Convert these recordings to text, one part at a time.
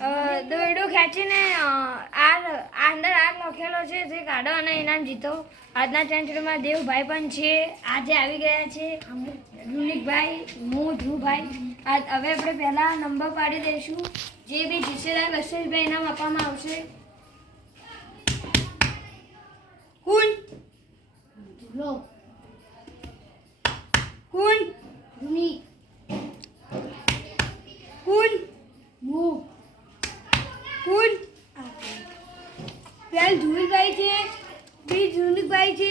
દોરડું ખેંચીને અંદર આર લખેલો છે જે કાઢો અને ઇનામ જીતો. આજના ચેન્ચમાં દેવભાઈ પણ છે, આજે આવી ગયા છે રૂનિકભાઈ, હું ધ્રુવભાઈ. હવે આપણે પહેલા નંબર પાડી દઈશું. જે બી જીતશે કશેશભાઈ ઇનામ આપવામાં આવશે. કુન કુન રૂનિક કુન હું કુન પેલ ધ્રુવીભાઈ છે, બી રૂનિકભાઈ છે,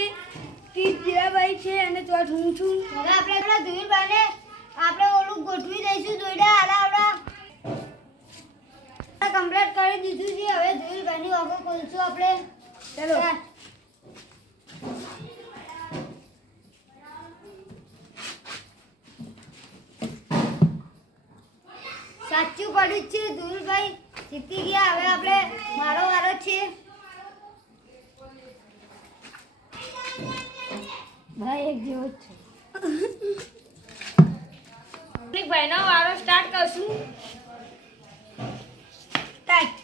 તી જીરાભાઈ છે અને ચોથ હું છું. હવે આપણે પેલા ધ્રુવીભાઈને આપણે ઓલું ગોઠવી દઈશું દોયડા આડા કમ્પ્લીટ કરી દીધું છે. હવે ધ્રુવીભાઈની ઓફર ખોલશું આપણે. ચલો સાચું પડ્યું છે. ધ્રુવીભાઈ જીતી ગયા. હવે આપણે મારો વારો છે. ભાઈ એક જેવો જ છે. ભાઈનો વારો સ્ટાર્ટ કરશું. સ્ટાર્ટ.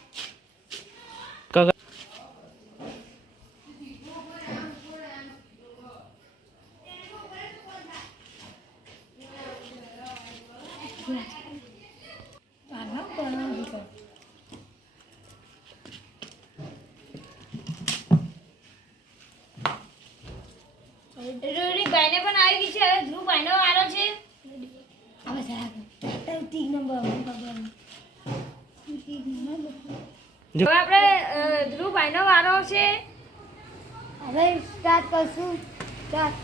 ભાઈને પણ આવી ગઈ છે. હવે ધ્રુવ ભાઈનો વારો છે. હવે આપણે ધ્રુવ ભાઈનો વારો છે. હવે સ્ટાર્ટ કરશું. સ્ટાર્ટ.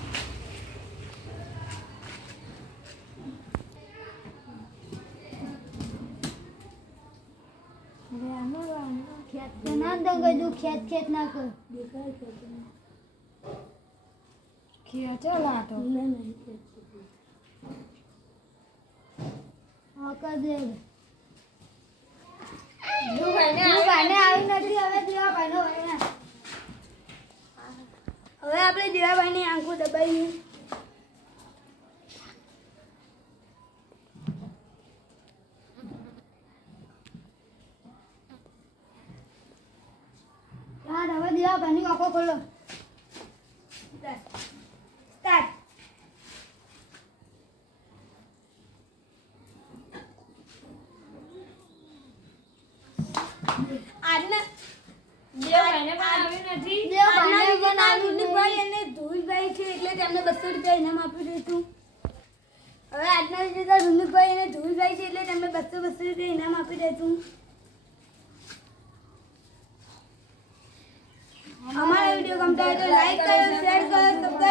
ખેત ના કર. ખેંચો લાતો. હા કર દે. ધ્રુવ ભાઈને આવી નથી. હવે દેવાભાઈનો વારો. હવે આપણે દેવાભાઈની આંખો દબાવીએ. યાર હવે દેવાભાઈની આંખો ખોલો. સ્ટાર્ટ. આજના દેવાભાઈને પણ આવી નથી. દેવાભાઈને પણ આવી રૂનિકભાઈ અને ધ્રુવીભાઈ છે એટલે તેમને 200 રૂપિયા ઇનામ આપી દઈશું. હવે આજના વિજેતા રૂનિકભાઈ અને ધ્રુવીભાઈ છે એટલે તેમને 200 રૂપિયા ઇનામ આપી દઈશું. અમારા વિડીયો ગમતા હોય તો લાઈક કરો, શેર કરો, સબસ્ક્રાઇબ